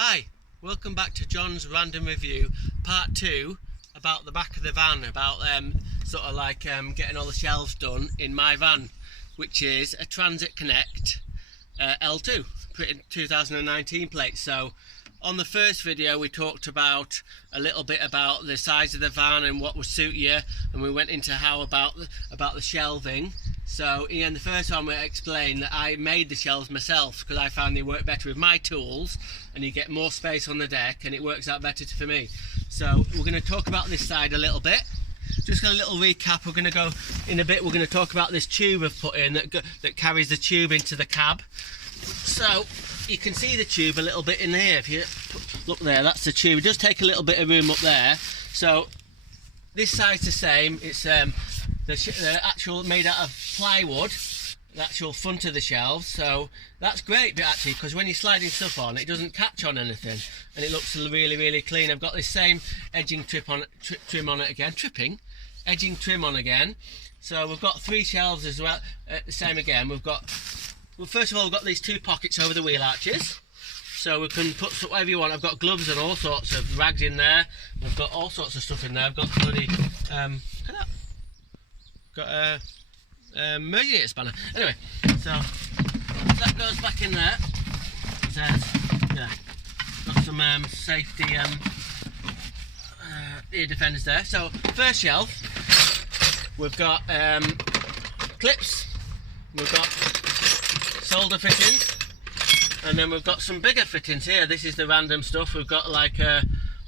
Hi, welcome back to John's Random Review, part 2, about the back of the van, about getting all the shelves done in my van, which is a Transit Connect L2, 2019 plate. So on the first video we talked about a little bit about the size of the van and what would suit you, and we went into how about the shelving. So in the first one we explained that I made the shelves myself because I found they work better with my tools and you get more space on the deck and it works out better for me. So we're going to talk about this side a little bit. Just a little recap. We're going to go in a bit. We're going to talk about this tube I've put in that carries the tube into the cab. So you can see the tube a little bit in here. If you look there, that's the tube. It does take a little bit of room up there. So this side's the same. It's the actual made out of plywood, the actual front of the shelves. So that's great, but actually, because when you're sliding stuff on, it doesn't catch on anything, and it looks really clean. I've got this same edging trim on it again. Edging trim on again. So we've got 3 shelves as well. The same again. We've got. Well, first of all, we've got these 2 pockets over the wheel arches, so we can put whatever you want. I've got gloves and all sorts of rags in there. I've got all sorts of stuff in there. I've got bloody look at that. Got a emergency spanner. Anyway, so that goes back in there. Yeah, got some safety ear defenders there. So first shelf, we've got clips. We've got solder fittings, and then we've got some bigger fittings here. This is the random stuff. We've got like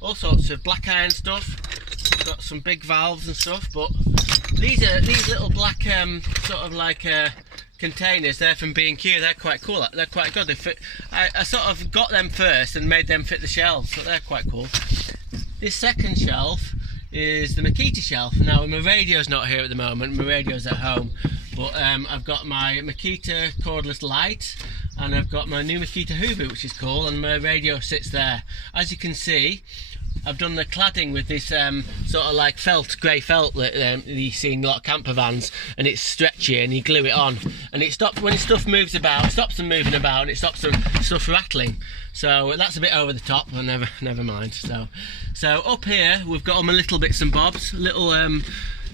all sorts of black iron stuff. We've got some big valves and stuff, but these little black containers. They're from B&Q. They're quite cool. They're quite good. They fit. I sort of got them first and made them fit the shelves, so they're quite cool. This second shelf is the Makita shelf. Now my radio's not here at the moment. My radio's at home. But I've got my Makita cordless light, and I've got my new Makita Hoover, which is cool, and my radio sits there. As you can see, I've done the cladding with this sort of like grey felt that you see in a lot of camper vans, and it's stretchy and you glue it on, and it stops when stuff moves about, it stops them moving about, and it stops them stuff rattling. So that's a bit over the top, but never mind. So up here we've got all my little bits and bobs, little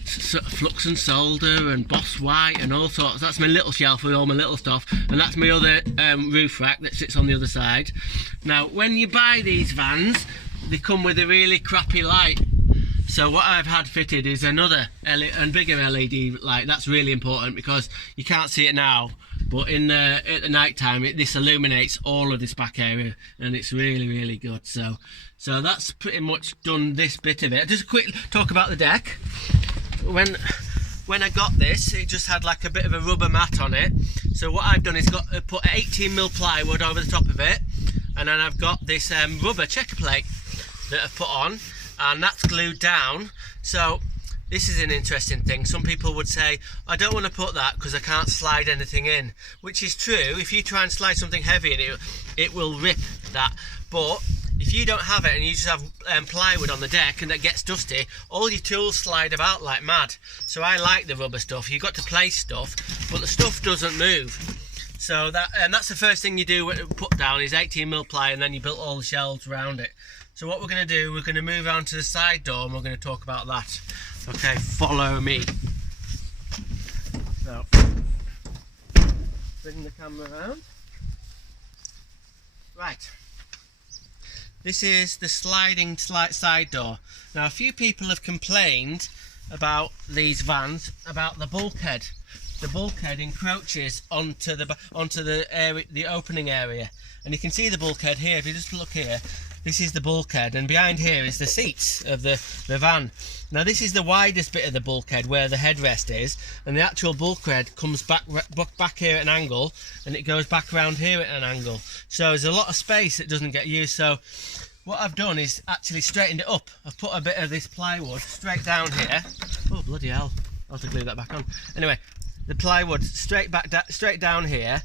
flux and solder and Boss White and all sorts. That's my little shelf with all my little stuff, and that's my other roof rack that sits on the other side. Now when you buy these vans, they come with a really crappy light. So what I've had fitted is another and bigger LED light. That's really important because you can't see it now, but at the night time this illuminates all of this back area, and it's really good. So that's pretty much done this bit of it. Just a quick talk about the deck. When I got this, it just had like a bit of a rubber mat on it. So what I've done is put 18mm plywood over the top of it, and then I've got this rubber checker plate that I've put on, and that's glued down. So this is an interesting thing. Some people would say, I don't want to put that because I can't slide anything in, which is true. If you try and slide something heavy in it will rip that. But if you don't have it and you just have plywood on the deck and that gets dusty, all your tools slide about like mad. So I like the rubber stuff. You've got to place stuff, but the stuff doesn't move. So that's the first thing you do put down is 18mm ply, and then you build all the shelves around it. So what we're going to do, we're going to move on to the side door and we're going to talk about that. Okay, follow me. So, bring the camera around. Right. This is the sliding side door. Now a few people have complained about these vans, about the bulkhead. The bulkhead encroaches onto the area, the opening area, and you can see the bulkhead here. If you just look here, this is the bulkhead, and behind here is the seats of the van. Now this is the widest bit of the bulkhead where the headrest is, and the actual bulkhead comes back here at an angle, and it goes back around here at an angle. So there's a lot of space that doesn't get used. So what I've done is actually straightened it up. I've put a bit of this plywood straight down here. Oh bloody hell, I'll have to glue that back on. Anyway, the plywood straight down here,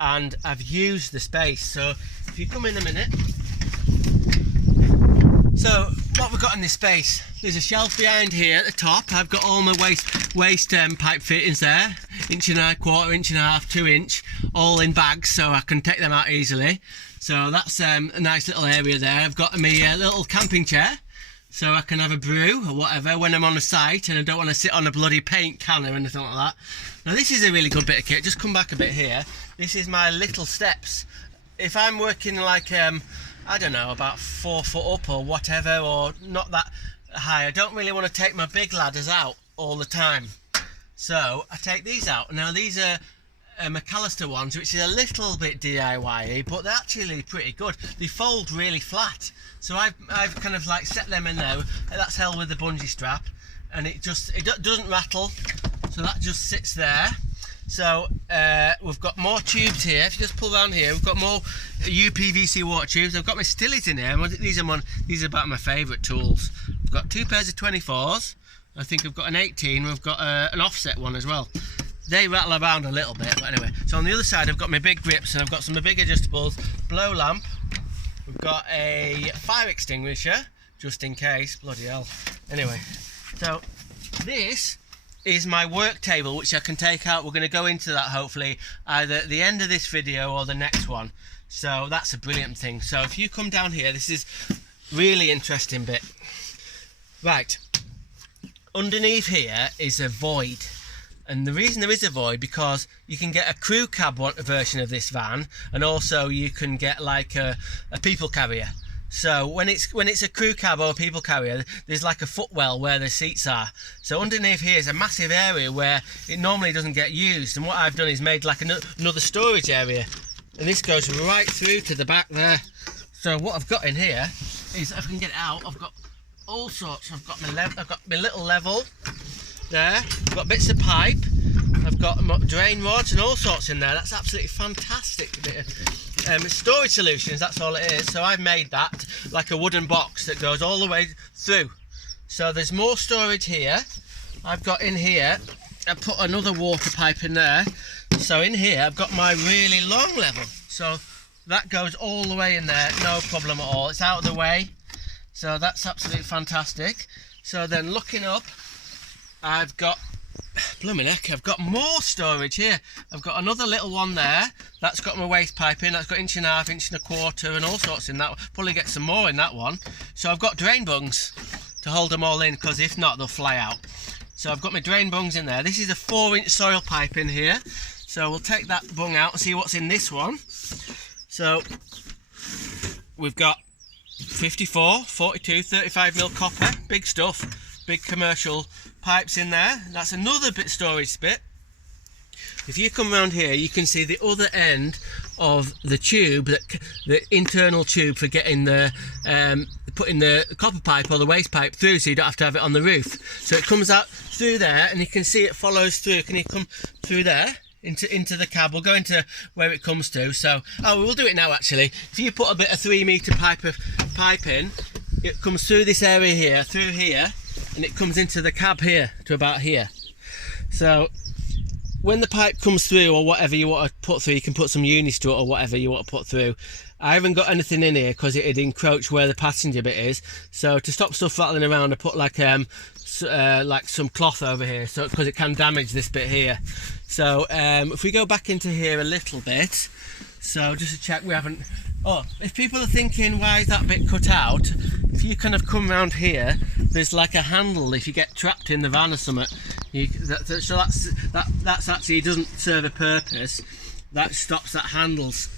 and I've used the space. So if you come in a minute, so what we've got in this space, there's a shelf behind here at the top. I've got all my waste pipe fittings there, 1.25 inch, 1.5 inch, 2 inch, all in bags, so I can take them out easily. So that's a nice little area there. I've got my little camping chair, so I can have a brew or whatever when I'm on a site and I don't want to sit on a bloody paint can or anything like that. Now this is a really good bit of kit. Just come back a bit here. This is my little steps. If I'm working like I don't know, about 4 foot up or whatever, or not that high, I don't really want to take my big ladders out all the time. So I take these out. Now these are McAllister ones, which is a little bit DIY-y, but they're actually pretty good. They fold really flat. So I've kind of like set them in there. That's held with the bungee strap, and it doesn't rattle. So that just sits there. So we've got more tubes here. If you just pull around here, we've got more UPVC water tubes. I've got my Stillies in here. These are about my favourite tools. I've got 2 pairs of 24s. I think I've got an 18. We've got an offset one as well. They rattle around a little bit, but anyway. So on the other side, I've got my big grips, and I've got some big adjustables, blow lamp. We've got a fire extinguisher, just in case. Bloody hell. Anyway, so this is my work table, which I can take out. We're going to go into that hopefully either at the end of this video or the next one. So that's a brilliant thing. So if you come down here, this is really interesting bit. Right, underneath here is a void, and the reason there is a void because you can get a crew cab version of this van, and also you can get like a people carrier. So when it's a crew cab or a people carrier, there's like a footwell where the seats are. So underneath here is a massive area where it normally doesn't get used. And what I've done is made like another storage area. And this goes right through to the back there. So what I've got in here is, if I can get it out, I've got all sorts. I've got my little level there. I've got bits of pipe. I've got drain rods and all sorts in there. That's absolutely fantastic. Storage solutions, that's all it is. So I've made that like a wooden box that goes all the way through. So there's more storage here. I've got in here, I put another water pipe in there. So in here I've got my really long level. So that goes all the way in there, no problem at all. It's out of the way. So that's absolutely fantastic. So then looking up, I've got, blooming heck, I've got more storage here. I've got another little one there. That's got my waste pipe in. That's got 1.5 inches, 1.25 inches and all sorts in that. Probably get some more in that one. So I've got drain bungs to hold them all in, because if not, they'll fly out. So I've got my drain bungs in there. This is a 4-inch soil pipe in here. So we'll take that bung out and see what's in this one. So we've got 54, 42, 35mm copper. Big stuff. Big commercial pipes in there. That's another bit storage bit. If you come around here, you can see the other end of the tube, the internal tube for getting the putting the copper pipe or the waste pipe through, so you don't have to have it on the roof. So it comes out through there, and you can see it follows through. Can you come through there into the cab? We'll go into where it comes to. So we'll do it now actually. If you put a bit of 3-meter pipe in, it comes through this area here, through here, and it comes into the cab here to about here. So when the pipe comes through, or whatever you want to put through, you can put some unis to it or whatever you want to put through. I haven't got anything in here because it'd encroach where the passenger bit is. So to stop stuff rattling around, I put like some cloth over here, so because it can damage this bit here. So if we go back into here a little bit, so just to check we haven't. Oh, if people are thinking why is that bit cut out, if you kind of come around here, there's like a handle if you get trapped in the van or something. So that's actually doesn't serve a purpose. That stops that handle's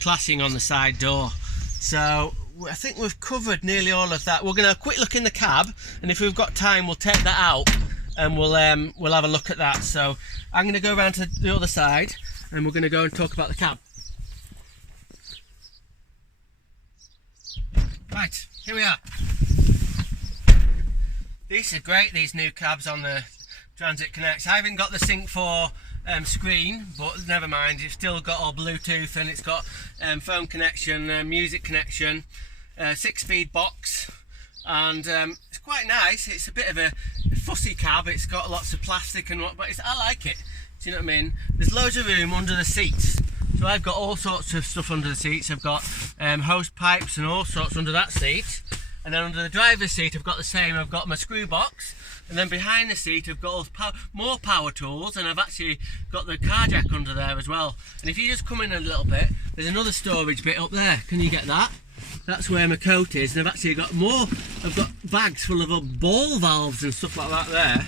clashing on the side door. So I think we've covered nearly all of that. We're going to have a quick look in the cab, and if we've got time, we'll take that out and we'll have a look at that. So I'm going to go around to the other side, and we're going to go and talk about the cab. Right, here we are. These are great, these new cabs on the Transit Connect. I haven't got the Sync 4 screen, but never mind, it's still got all Bluetooth, and it's got phone connection, music connection, 6-speed box, and it's quite nice. It's a bit of a fussy cab. It's got lots of plastic and what, but I like it. Do you know what I mean? There's loads of room under the seats. So I've got all sorts of stuff under the seats. I've got hose pipes and all sorts under that seat. And then under the driver's seat I've got the same. I've got my screw box, and then behind the seat I've got all more power tools, and I've actually got the car jack under there as well. And if you just come in a little bit, there's another storage bit up there. Can you get that? That's where my coat is, and I've actually got more. I've got bags full of ball valves and stuff like that there.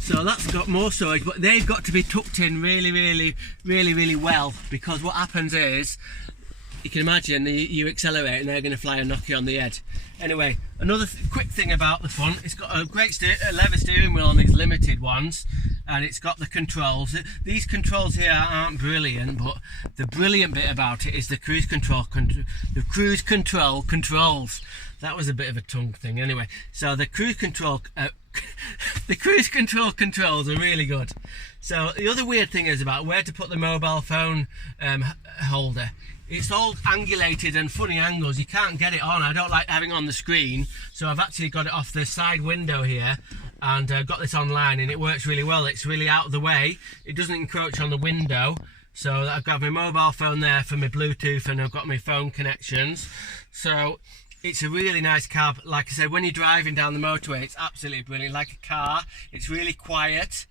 So that's got more storage, but they've got to be tucked in really well, because what happens is, you can imagine, you accelerate and they're going to fly and knock you on the head. Anyway, another quick thing about the front, it's got a great leather steering wheel on these limited ones, and it's got the controls. These controls here aren't brilliant, but the brilliant bit about it is the cruise control controls. That was a bit of a tongue thing. Anyway, so the cruise control the cruise control controls are really good. So the other weird thing is about where to put the mobile phone holder. It's all angulated and funny angles. You can't get it on. I don't like having it on the screen, so I've actually got it off the side window here, and got this online, and it works really well. It's really out of the way. It doesn't encroach on the window. So I've got my mobile phone there for my Bluetooth, and I've got my phone connections. So it's a really nice cab. Like I said, when you're driving down the motorway, it's absolutely brilliant. Like a car, it's really quiet,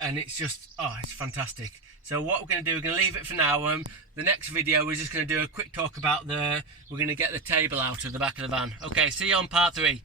and it's just, oh, it's fantastic. So what we're going to do, we're going to leave it for now. The next video, we're just going to do a quick talk about we're going to get the table out of the back of the van. Okay, see you on part 3.